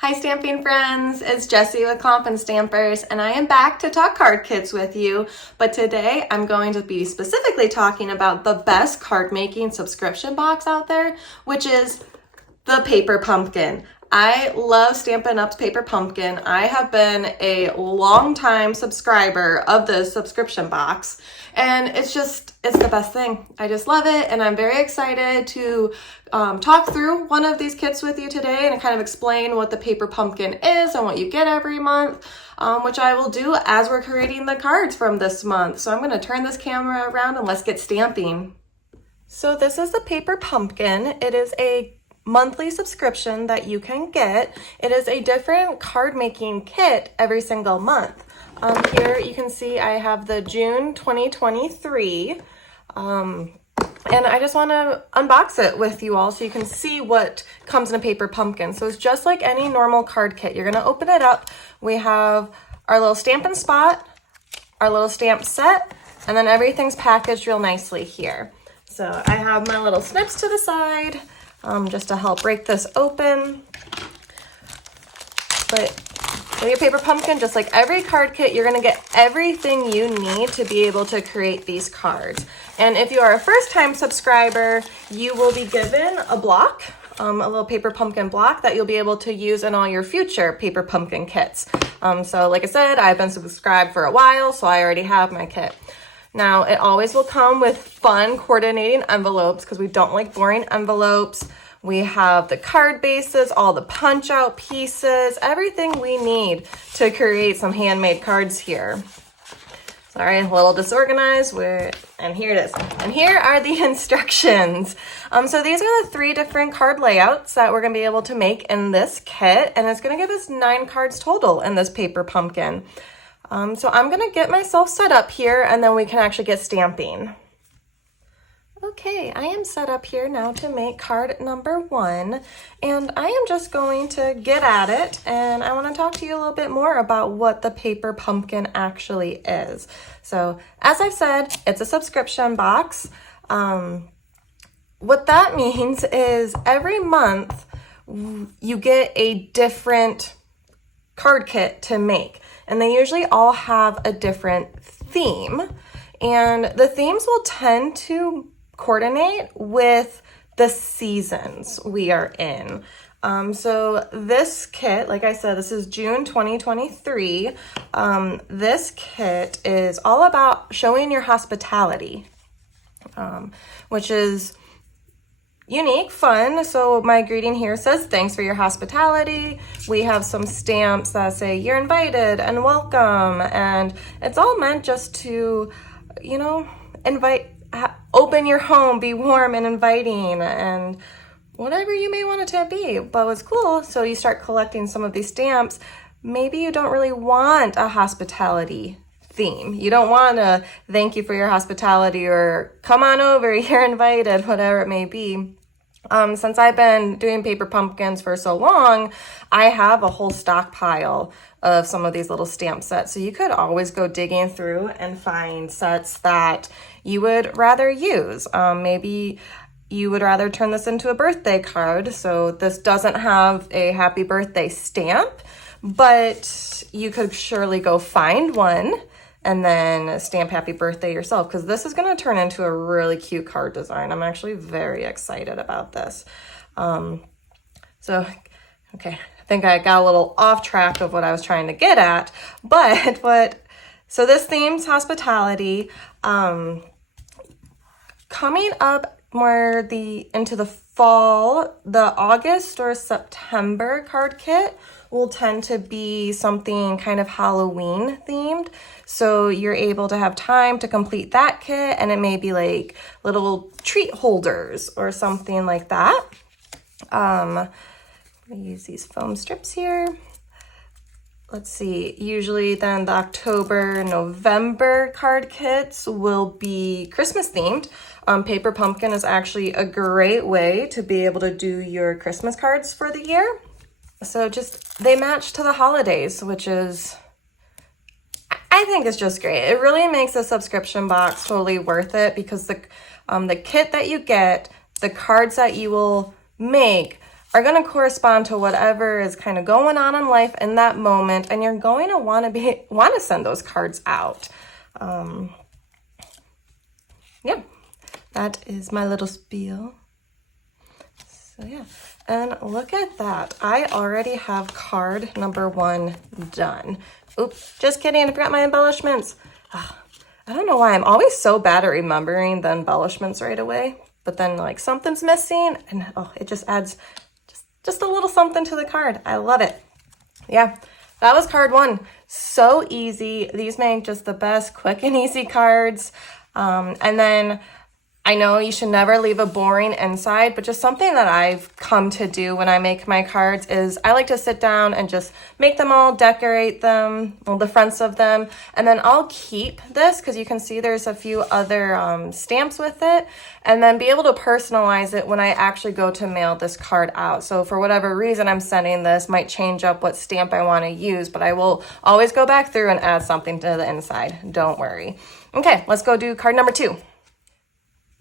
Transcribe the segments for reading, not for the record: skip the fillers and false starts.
Hi Stamping friends, it's Jessie with Confidence Stampers and I am back to talk card kits with you, but today I'm going to be specifically talking about the best card making subscription box out there, which is the Paper Pumpkin. I love Stampin' Up's Paper Pumpkin. I have been a long-time subscriber of this subscription box and it's the best thing. I just love it and I'm very excited to talk through one of these kits with you today and kind of explain what the Paper Pumpkin is and what you get every month, which I will do as we're creating the cards from this month. So I'm going to turn this camera around and let's get stamping. So this is the Paper Pumpkin. It is a monthly subscription that you can get. It is a different card making kit every single month. Here you can see I have the June 2023 and I just want to unbox it with you all so you can see what comes in a Paper Pumpkin. So it's just like any normal card kit. You're going to open it up. We have our little Stampin Spot, our little stamp set, and then everything's packaged real nicely here. So I have my little snips to the side just to help break this open. But with your Paper Pumpkin, just like every card kit, you're going to get everything you need to be able to create these cards. And if you are a first-time subscriber, you will be given a block, a little Paper Pumpkin block that you'll be able to use in all your future Paper Pumpkin kits. So like I said, I've been subscribed for a while, so I already have my kit. Now, it always will come with fun coordinating envelopes because we don't like boring envelopes. We have the card bases, all the punch out pieces, everything we need to create some handmade cards here. Sorry, a little disorganized, and here it is. And here are the instructions. So these are the 3 different card layouts that we're gonna be able to make in this kit, and it's gonna give us 9 cards total in this Paper Pumpkin. So I'm gonna get myself set up here and then we can actually get stamping. Okay, I am set up here now to make card number 1, and I am just going to get at it, and I want to talk to you a little bit more about what the Paper Pumpkin actually is. So, as I've said, it's a subscription box. What that means is every month you get a different card kit to make, and they usually all have a different theme, and the themes will tend to coordinate with the seasons we are in. So this kit, like I said, this is June 2023. This kit is all about showing your hospitality, which is unique, fun. So my greeting here says, thanks for your hospitality. We have some stamps that say you're invited and welcome. And it's all meant just to, open your home, be warm and inviting, and whatever you may want it to be. But what's cool, so you start collecting some of these stamps, maybe you don't really want a hospitality theme. You don't want to thank you for your hospitality or come on over, you're invited, whatever it may be. Since I've been doing Paper Pumpkins for so long, I have a whole stockpile of some of these little stamp sets. So you could always go digging through and find sets that you would rather use. Maybe you would rather turn this into a birthday card. So this doesn't have a happy birthday stamp, but you could surely go find one and then stamp happy birthday yourself, because this is going to turn into a really cute card design. I'm actually very excited about this. Okay, I think I got a little off track of what I was trying to get at, so this theme's hospitality. Coming up more into the fall, the August or September card kit will tend to be something kind of Halloween themed. So you're able to have time to complete that kit, and it may be like little treat holders or something like that. I'm gonna use these foam strips here. Let's see, usually then the October, November card kits will be Christmas themed. Paper Pumpkin is actually a great way to be able to do your Christmas cards for the year. So they match to the holidays, which is, I think it's just great. It really makes a subscription box totally worth it because the kit that you get, the cards that you will make are going to correspond to whatever is kind of going on in life in that moment, and you're going to want to send those cards out. Yeah, that is my little spiel. So yeah, and look at that. I already have card number 1 done. Oops, just kidding, I forgot my embellishments. I don't know why I'm always so bad at remembering the embellishments right away, but then like something's missing and it just adds just a little something to the card. I love it. Yeah, that was card 1. So easy. These make just the best quick and easy cards. And then I know you should never leave a boring inside, but just something that I've come to do when I make my cards is I like to sit down and just make them all, decorate them, well, the fronts of them, and then I'll keep this because you can see there's a few other stamps with it, and then be able to personalize it when I actually go to mail this card out. So for whatever reason I'm sending this, might change up what stamp I want to use, but I will always go back through and add something to the inside. Don't worry. Okay, let's go do card number 2.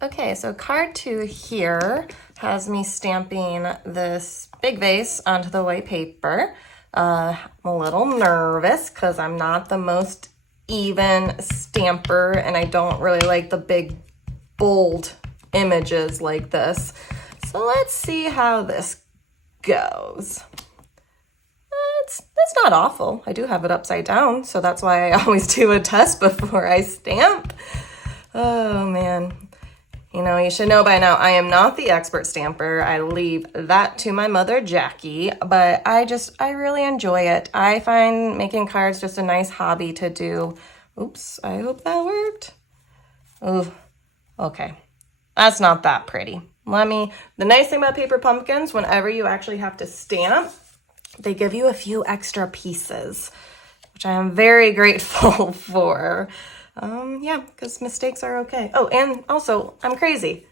Okay, so card 2 here has me stamping this big vase onto the white paper. I'm a little nervous because I'm not the most even stamper and I don't really like the big bold images like this. So let's see how this goes. It's not awful. I do have it upside down, so that's why I always do a test before I stamp. Oh man. You know, you should know by now, I am not the expert stamper. I leave that to my mother, Jackie, but I really enjoy it. I find making cards just a nice hobby to do. Oops, I hope that worked. Ooh, okay. That's not that pretty. The nice thing about paper pumpkins, whenever you actually have to stamp, they give you a few extra pieces, which I am very grateful for. Yeah, because mistakes are okay. Oh, and also, I'm crazy.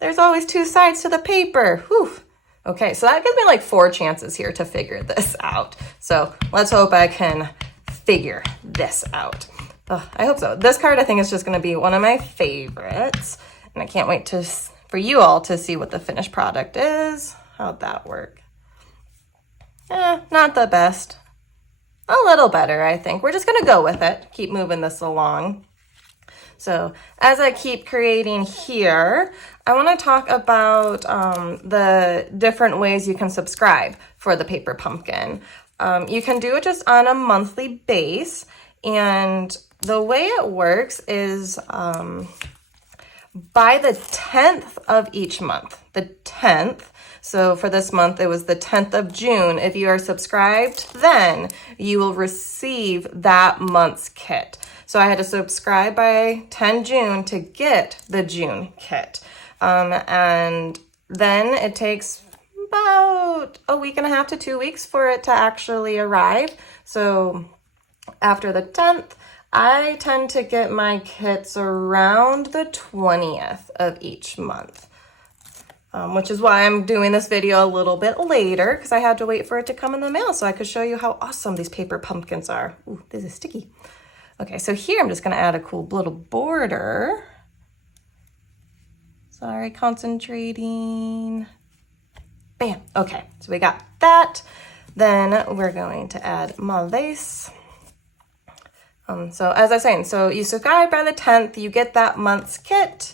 There's always 2 sides to the paper. Whew. Okay, so that gives me like 4 chances here to figure this out. So let's hope I can figure this out. I hope so. This card I think is just going to be one of my favorites. And I can't wait for you all to see what the finished product is. How'd that work? Not the best. A little better, I think. We're just going to go with it. Keep moving this along. So as I keep creating here, I want to talk about the different ways you can subscribe for the paper pumpkin. You can do it just on a monthly base. And the way it works is by the 10th of each month. The 10th. So for this month, it was the 10th of June. If you are subscribed, then you will receive that month's kit. So I had to subscribe by 10 June to get the June kit. And then it takes about a week and a half to 2 weeks for it to actually arrive. So after the 10th, I tend to get my kits around the 20th of each month. Which is why I'm doing this video a little bit later, because I had to wait for it to come in the mail so I could show you how awesome these paper pumpkins are. Ooh, this is sticky. Okay, so here I'm just going to add a cool little border. Sorry, concentrating. Bam. Okay, so we got that. Then we're going to add my lace. So as I was saying, so you subscribe by the 10th, you get that month's kit.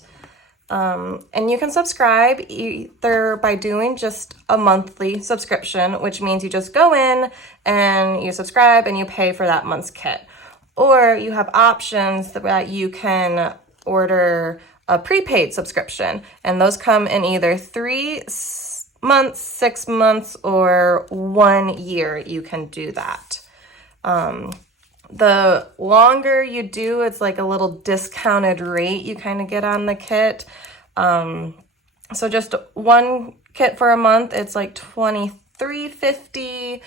And you can subscribe either by doing just a monthly subscription, which means you just go in and you subscribe and you pay for that month's kit. Or you have options that you can order a prepaid subscription, and those come in either 3 months, 6 months, or 1 year. You can do that. The longer you do, it's like a little discounted rate you kind of get on the kit. So just one kit for a month, it's like $23.50.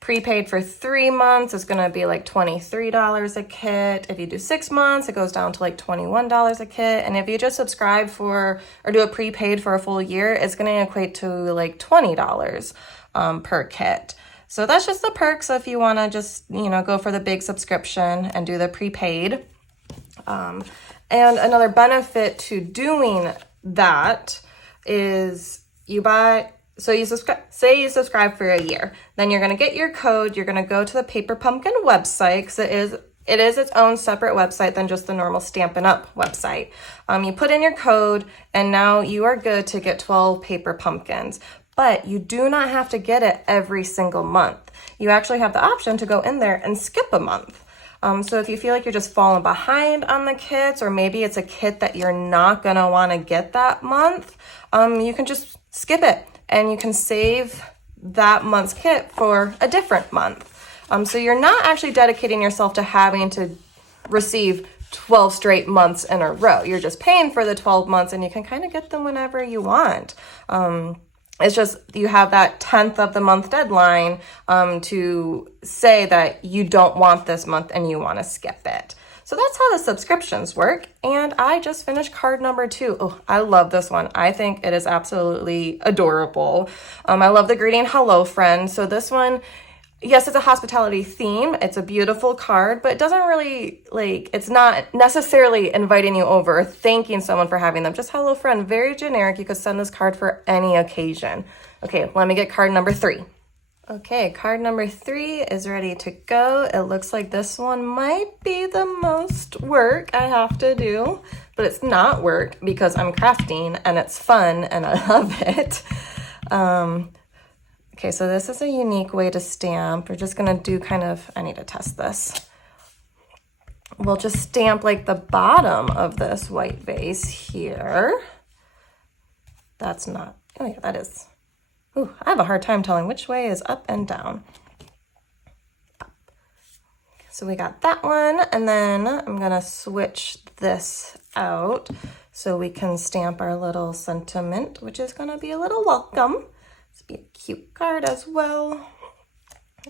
Prepaid for 3 months is going to be like $23 a kit. If you do 6 months, it goes down to like $21 a kit. And if you just subscribe for or do a prepaid for a full year, it's going to equate to like $20 per kit. So that's just the perks if you want to just, go for the big subscription and do the prepaid. And another benefit to doing that is so you subscribe for a year, then you're going to get your code. You're going to go to the Paper Pumpkin website, because it is its own separate website than just the normal Stampin' Up website. You put in your code, and now you are good to get 12 paper pumpkins. But you do not have to get it every single month. You actually have the option to go in there and skip a month. So if you feel like you're just falling behind on the kits, or maybe it's a kit that you're not gonna wanna get that month, you can just skip it, and you can save that month's kit for a different month. So you're not actually dedicating yourself to having to receive 12 straight months in a row. You're just paying for the 12 months, and you can kind of get them whenever you want. It's just you have that 10th of the month deadline to say that you don't want this month and you want to skip it. So that's how the subscriptions work. And I just finished card number 2. Oh, I love this one. I think it is absolutely adorable. I love the greeting, hello friend. So this one, yes, it's a hospitality theme. It's a beautiful card, but it doesn't really, it's not necessarily inviting you over or thanking someone for having them. Just hello friend, very generic. You could send this card for any occasion. Okay, let me get card number 3. Okay, card number 3 is ready to go. It looks like this one might be the most work I have to do, but it's not work because I'm crafting and it's fun and I love it. Okay, so this is a unique way to stamp. We're just gonna do I need to test this. We'll just stamp like the bottom of this white vase here. That's not, oh yeah, that is. Ooh, I have a hard time telling which way is up and down. So we got that one, and then I'm gonna switch this out so we can stamp our little sentiment, which is gonna be a little welcome. This would be a cute card as well.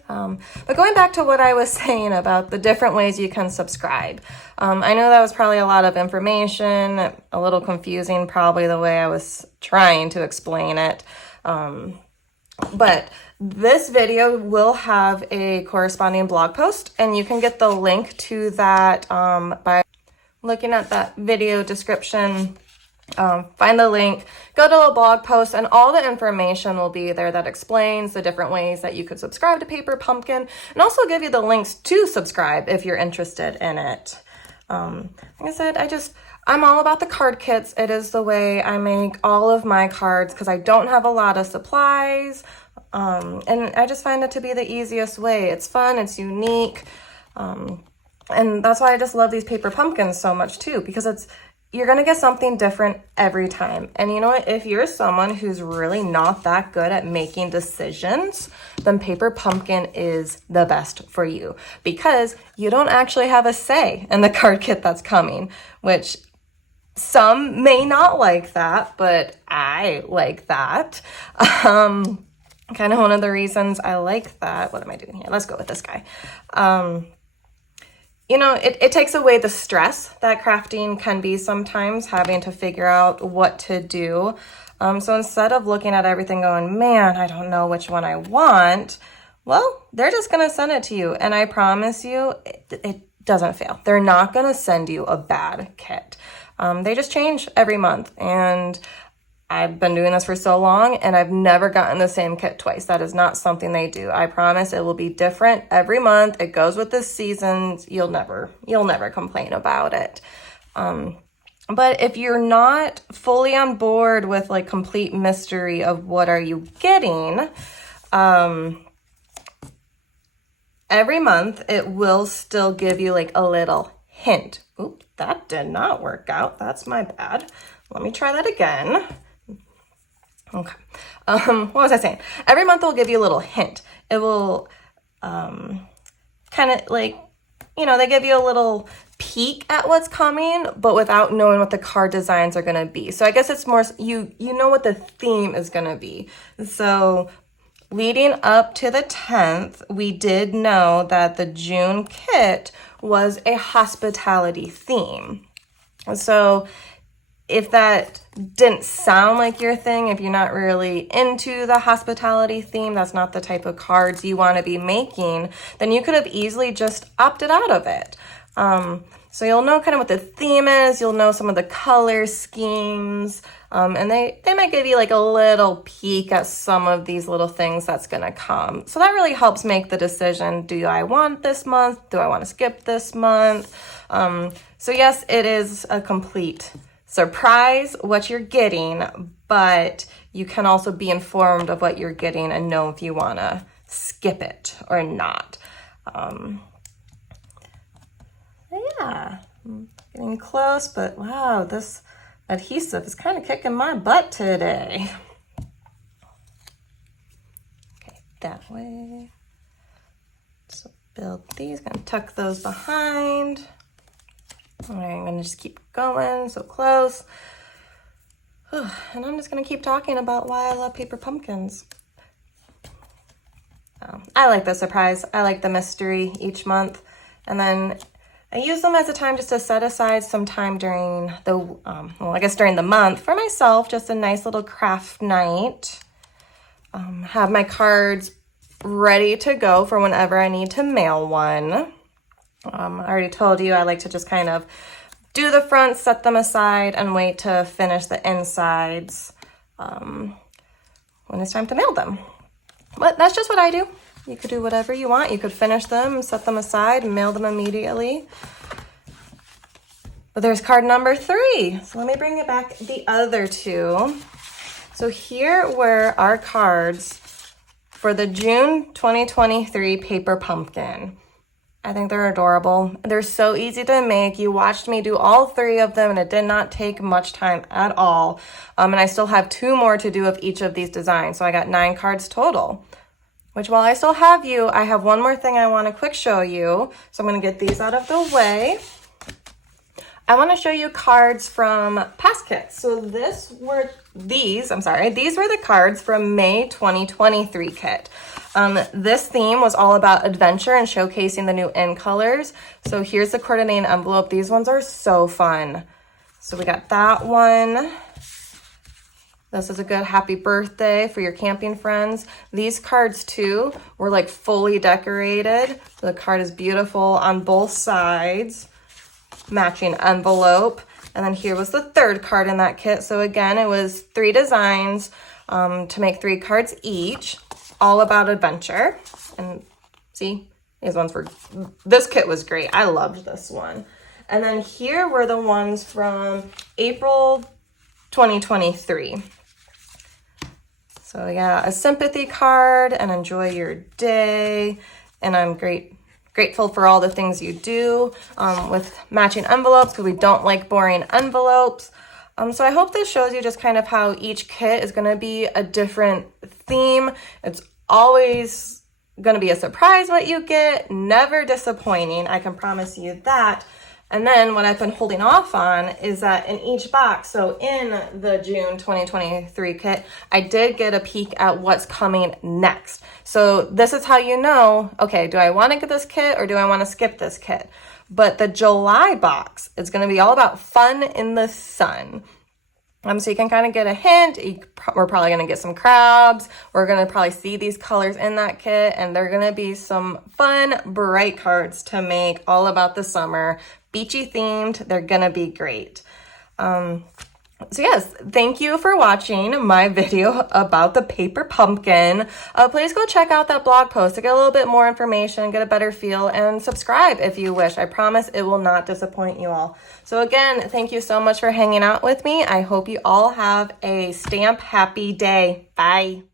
But going back to what I was saying about the different ways you can subscribe. I know that was probably a lot of information, a little confusing, probably the way I was trying to explain it. But this video will have a corresponding blog post, and you can get the link to that by looking at that video description. Find the link, go to a blog post, and all the information will be there that explains the different ways that you could subscribe to Paper Pumpkin, and also give you the links to subscribe if you're interested in it. Like I said, I'm all about the card kits. It is the way I make all of my cards because I don't have a lot of supplies, and I just find it to be the easiest way. It's fun, it's unique, and that's why I just love these Paper Pumpkins so much too, because you're gonna get something different every time. And you know what? If you're someone who's really not that good at making decisions, then Paper Pumpkin is the best for you, because you don't actually have a say in the card kit that's coming, which some may not like that, but I like that. Kind of one of the reasons I like that. What am I doing here? Let's go with this guy. You know, it takes away the stress that crafting can be sometimes, having to figure out what to do. So instead of looking at everything going, man, I don't know which one I want, well, they're just going to send it to you. And I promise you, it doesn't fail. They're not going to send you a bad kit. They just change every month. And I've been doing this for so long, and I've never gotten the same kit twice. That is not something they do. I promise it will be different every month. It goes with the seasons. You'll never complain about it. But if you're not fully on board with like complete mystery of what are you getting, every month it will still give you like a little hint. Oops, that did not work out. That's my bad. Let me try that again. Okay. What was I saying? Every month it'll give you a little hint. It will kind of like, you know, they give you a little peek at what's coming, but without knowing what the card designs are going to be. So I guess it's more, you know what the theme is going to be. So leading up to the 10th, we did know that the June kit was a hospitality theme. So if that didn't sound like your thing, if you're not really into the hospitality theme, that's not the type of cards you want to be making, then you could have easily just opted out of it. So you'll know kind of what the theme is, you'll know some of the color schemes, and they might give you like a little peek at some of these little things that's gonna come. So that really helps make the decision, do I want this month? Do I wanna skip this month? So yes, it is a complete surprise what you're getting, but you can also be informed of what you're getting and know if you wanna skip it or not. Yeah, I'm getting close, but wow, this adhesive is kind of kicking my butt today. Okay, that way. So build these, gonna tuck those behind. All right, I'm gonna just keep going, so close. And I'm just gonna keep talking about why I love paper pumpkins. I like the surprise, I like the mystery each month, and then I use them as a time just to set aside some time during the, well, I guess during the month for myself, just a nice little craft night. Have my cards ready to go for whenever I need to mail one. I already told you I like to just kind of do the fronts, set them aside, and wait to finish the insides when it's time to mail them. But that's just what I do. You could do whatever you want. You could finish them, set them aside, and mail them immediately. But there's card number 3. So let me bring it back the other 2. So here were our cards for the June 2023 paper pumpkin. I think they're adorable. They're so easy to make. You watched me do all 3 of them and it did not take much time at all. And I still have 2 more to do of each of these designs. So I got 9 cards total. Which while I still have you, I have one more thing I want to quick show you. So I'm going to get these out of the way. I want to show you cards from past kits. So these were the cards from May 2023 kit. This theme was all about adventure and showcasing the new in colors. So here's the coordinating envelope. These ones are so fun. So we got that one. This is a good happy birthday for your camping friends. These cards too were like fully decorated. The card is beautiful on both sides. Matching envelope. And then here was the 3rd card in that kit. So again, it was 3 designs to make 3 cards each, all about adventure. And see, this kit was great. I loved this one. And then here were the ones from April 2023. So yeah, a sympathy card and enjoy your day. And I'm grateful for all the things you do with matching envelopes because we don't like boring envelopes. So I hope this shows you just kind of how each kit is going to be a different theme. It's always going to be a surprise what you get, never disappointing. I can promise you that. And then what I've been holding off on is that in each box, so in the June 2023 kit, I did get a peek at what's coming next. So this is how you know, okay, do I want to get this kit or do I want to skip this kit? But the July box is going to be all about fun in the sun. So you can kind of get a hint. We're probably going to get some crabs. We're going to probably see these colors in that kit, and they're going to be some fun, bright cards to make all about the summer. Beachy themed. They're going to be great. So yes, thank you for watching my video about the paper pumpkin. Please go check out that blog post to get a little bit more information, get a better feel, and subscribe if you wish. I promise it will not disappoint you all. So again, thank you so much for hanging out with me. I hope you all have a stamp happy day. Bye.